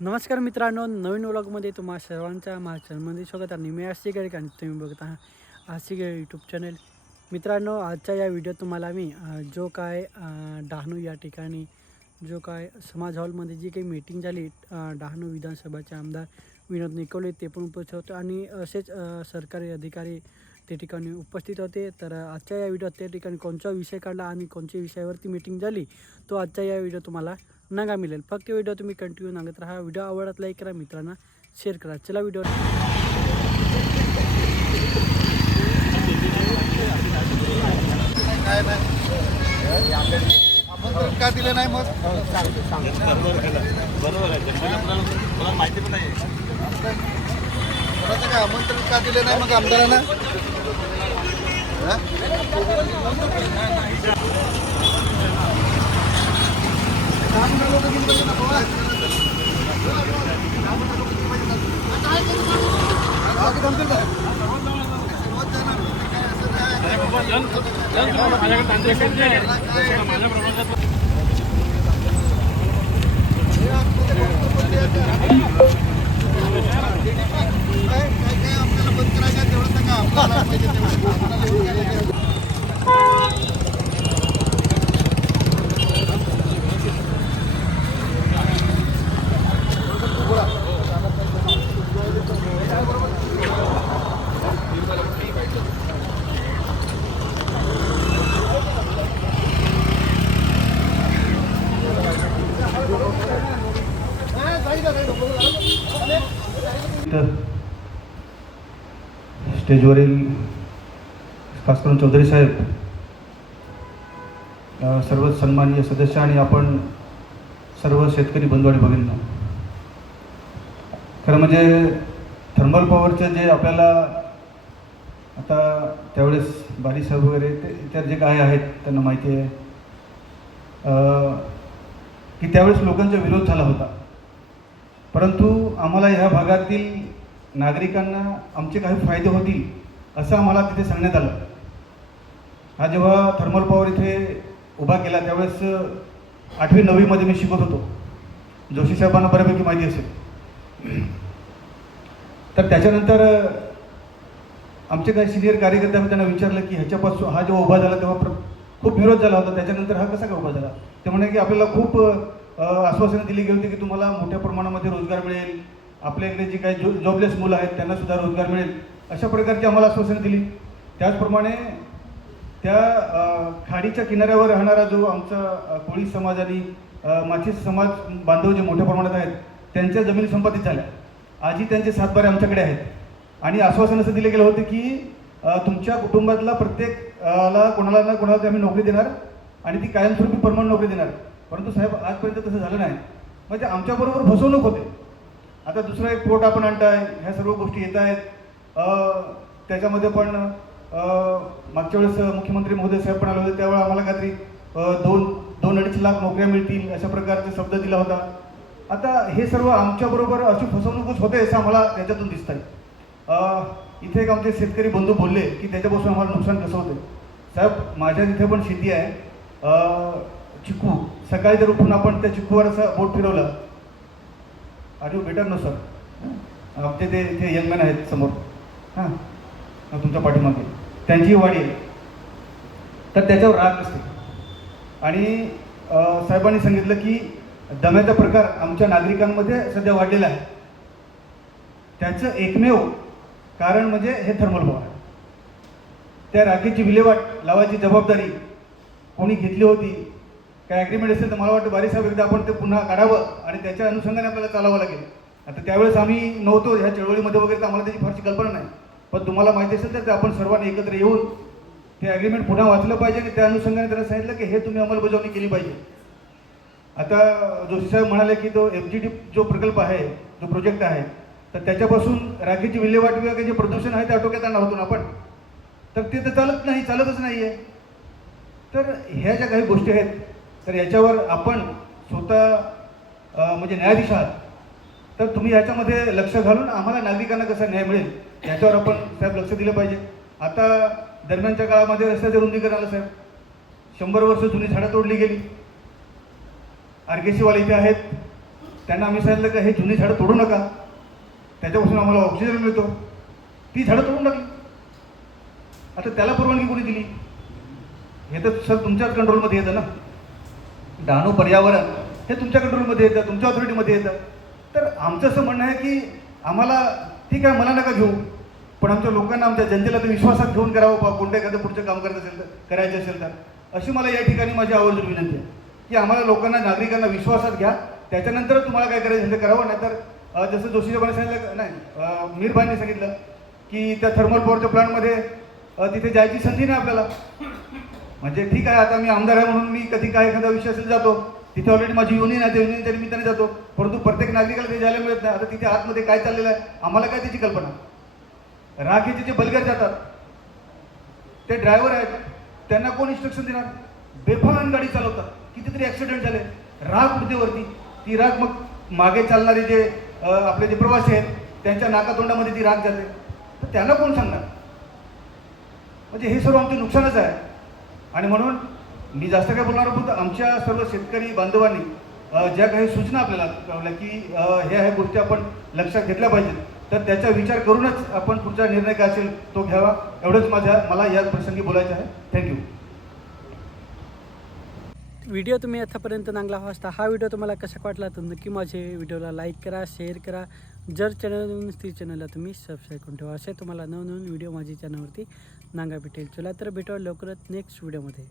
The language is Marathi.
नमस्कार मित्रांनो नवीन व्लॉगमध्ये तुम्हा सर्वांच्या माझ्या चॅनलमध्ये स्वागत आणि मी आशिक गाडे आणि तुम्ही बघत आहात आशिक गाडे यूट्यूब चॅनल मित्रांनो आजच्या या व्हिडिओत तुम्हाला मी जो काय डहाणू या ठिकाणी जो काय समाज हॉलमध्ये जी काही मीटिंग झाली डहाणू विधानसभाचे आमदार विनोद निकोले ते पण उपस्थित होते. आणि असेच सरकारी अधिकारी ते ठिकाणी उपस्थित होते. तर आजच्या या व्हिडिओत त्या ठिकाणी कोणता विषय काढला आणि कोणत्या विषयावरती मीटिंग झाली तो आजच्या या व्हिडिओ तुम्हाला नगा मिळेल. फक्त व्हिडिओ तुम्ही कंटिन्यू नागत राहा. व्हिडिओ आवडत लाईक करा मित्रांना. शेअर करा. चला व्हिडिओ का दिलं नाही मग बरोबर आहे माहिती पण नाही काय आमंत्रण का दिलं नाही मग आमदारांना? हा? काय काय काय आपल्याला बंद करायचं तेवढं सांगा आपल्याला पाहिजे तेवढं कोणाला येऊन काय लागेल? तर स्टेजवरील खास करून चौधरी साहेब. सर्व सन्माननीय सदस्य आणि आपण सर्व शेतकरी बंधू आणि भगिनींनो. खरं म्हणजे थर्मल पॉवरचं जे आपल्याला आता त्यावेळेस बारी साहेब वगैरे ते त्यात जे काय आहेत त्यांना माहिती आहे. की त्यावेळेस लोकांचा विरोध झाला होता. परंतु आम्हाला ह्या भागातील नागरिकांना आमचे काही फायदे होतील असं आम्हाला तिथे सांगण्यात आलं. हा जेव्हा थर्मल पॉवर इथे उभा केला त्यावेळेस आठवी नववीमध्ये मी शिकत होतो. जोशी साहेबांना बऱ्यापैकी माहिती असेल. तर त्याच्यानंतर आमचे काही सिनियर कार्यकर्ते आम्ही त्यांना विचारलं की ह्याच्यापासून हा जेव्हा उभा झाला तेव्हा प्र खूप विरोध झाला होता. त्याच्यानंतर हा कसा काय उभा झाला? ते म्हणे की आपल्याला खूप आश्वासनं दिली गेली होती की तुम्हाला मोठ्या प्रमाणामध्ये रोजगार मिळेल. आपल्या इकडे जी काही जो जॉबलेस मुलं आहेत त्यांना सुद्धा रोजगार मिळेल. अशा प्रकारची आम्हाला आश्वासनं दिली. त्याचप्रमाणे त्या खाडीच्या किनाऱ्यावर राहणारा जो आमचा कोळी समाज आणि माची समाज बांधव जे मोठ्या प्रमाणात आहेत त्यांच्या जमिनी संपादित झाल्या. आजही त्यांचे सातबारे आमच्याकडे आहेत. आणि आश्वासन असं दिले गेलं होतं की तुमच्या कुटुंबातला प्रत्येकला कोणाला ना कोणाला आम्ही नोकरी देणार आणि ती कायमस्वरूपी परमनंट नोकरी देणार. परंतु साहेब आजपर्यंत तसं झालं नाही. म्हणजे आमच्याबरोबर फसवणूक होते. आता दुसरा एक पोट आपण आणताय ह्या सर्व गोष्टी येत आहेत. त्याच्यामध्ये पण मागच्या वेळेस मुख्यमंत्री महोदय साहेब पण आले होते त्यावेळेला आम्हाला काहीतरी दोन दोन अडीच लाख नोकऱ्या मिळतील अशा प्रकारचा शब्द दिला होता. आता हे सर्व आमच्याबरोबर अशी फसवणूकच होते असं आम्हाला त्याच्यातून दिसत आहे इथे एक आमचे शेतकरी बंधू बोलले की त्याच्यापासून आम्हाला नुकसान कसं होतं साहेब माझ्या तिथे पण शेती आहे. चिकू सकाळी जर उठून आपण त्या चिकूवर असं बोट फिरवलं are you better no sir आमचे ते इथे यंगमॅन आहेत समोर. हां? तुमच्या पाठीमागे. त्यांची वाडी आहे. तर त्याच्यावर राग असते आणि साहेबांनी सांगितलं की दम्याचा प्रकार आमच्या नागरिकांमध्ये सध्या वाढलेला आहे. त्याचं एकमेव कारण म्हणजे हे थर्मल आहे. त्या राखेची विल्हेवाट लावायची जबाबदारी कोणी घेतली होती काय ॲग्रीमेंट असेल तर मला वाटतं बारी साहेब एकदा आपण ते पुन्हा काढावं आणि त्याच्या अनुषंगाने आपल्याला चालावं लागेल. आता त्यावेळेस आम्ही नव्हतो ह्या चळवळीमध्ये वगैरे तर आम्हाला त्याची फारशी कल्पना नाही. पण तुम्हाला माहिती असेल तर ते आपण सर्वांनी एकत्र येऊन ते ॲग्रीमेंट पुन्हा वाचलं पाहिजे आणि त्या अनुषंगाने त्यांना सांगितलं की हे तुम्ही अंमलबजावणी केली पाहिजे. आता जोशी साहेब म्हणाले की तो एफ जी डी जो प्रकल्प आहे जो प्रोजेक्ट आहे तर त्याच्यापासून राखेची विल्हेवाट किंवा जे प्रदूषण आहे ते आटोक्यात आणणार होतो ना आपण. तर ते तर चालत नाही चालतच नाही आहे तर ह्या ज्या काही गोष्टी आहेत तर याच्यावर आपण स्वतः म्हणजे न्यायाधीश आहात. तर तुम्ही याच्यामध्ये लक्ष घालून आम्हाला नागरिकांना कसा न्याय मिळेल याच्यावर आपण साहेब लक्ष दिलं पाहिजे. आता दरम्यानच्या काळामध्ये रस्त्याचे रुंदीकरण आलं साहेब. शंभर वर्ष जुनी झाडं तोडली गेली. आरकेसीवाले इथे आहेत. त्यांना आम्ही सांगितलं का हे जुनी झाडं तोडू नका. त्याच्यापासून आम्हाला ऑक्सिजन मिळतो. ती झाडं तोडून टाकली. आता त्याला परवानगी कोणी दिली? हे तर सर तुमच्याच कंट्रोलमध्ये येतं ना. डहाणू पर्यावरण हे तुमच्या कंट्रोलमध्ये येतं तुमच्या ऑथॉरिटीमध्ये येतं. तर आमचं असं म्हणणं आहे की आम्हाला ठीक आहे मला नका घेऊ. पण आमच्या लोकांना आमच्या जनतेला तर विश्वासात घेऊन करावं बा कोणत्या एखादं पुढचं काम करत असेल तर करायचं असेल तर. अशी मला या ठिकाणी माझी आवर्जून विनंती आहे. की आम्हाला लोकांना नागरिकांना विश्वासात घ्या. त्याच्यानंतर तुम्हाला काय करायचं असेल करावं नाहीतर अं, जसं जोशीसाहेबांनी सांगितलं नाही अं, सांगितलं की त्या थर्मल पॉवरच्या प्लांटमध्ये तिथे जायची संधी नाही आपल्याला. म्हणजे ठीक आहे आता मी आमदार आहे म्हणून मी कधी काय एखादा विषय असेल जातो. तिथे ऑलरेडी माझी युनियन आहे त्या युनियनच्या निमित्ताने जातो. परंतु प्रत्येक नागरिकाला ते जायला मिळत नाही. आता तिथे आतमध्ये काय चाललेलं आहे आम्हाला काय त्याची कल्पना? राखेचे जे बलगर जातात ते ड्रायव्हर आहेत. त्यांना कोण इन्स्ट्रक्शन देणार? बेफान गाडी चालवतात. कितीतरी ॲक्सिडेंट झाले. राग उडते वरती ती राग मग मागे चालणारे जे आपले जे प्रवासी आहेत त्यांच्या नाकातोंडामध्ये ती राग जाते तर त्यांना कोण सांगणार? म्हणजे हे सर्व आमचे नुकसानच आहे. आणि म्हणून मी जास्त काय बोलणार होतो आमच्या सर्व शेतकरी बांधवांनी ज्या काही सूचना आपल्याला कळवल्या की ह्या ह्या गोष्टी आपण लक्षात घेतल्या पाहिजेत तर त्याचा विचार करूनच आपण पुढचा निर्णय काय असेल तो घ्यावा एवढंच माझ्या मला या प्रसंगी बोलायचं आहे. थँक्यू व्हिडिओ तुम्ही आतापर्यंत चांगला असता हा व्हिडिओ तुम्हाला कसा वाटला तर नक्की माझे व्हिडिओला लाईक करा शेअर करा. जर चॅनल नसतील चॅनलला तुम्ही सबस्क्राईब करून ठेवा. असे तुम्हाला नवनवीन व्हिडिओ माझ्या चॅनलवरती नांगा भेटेल. चला तर भेटूया लवकरच नेक्स्ट व्हिडिओमध्ये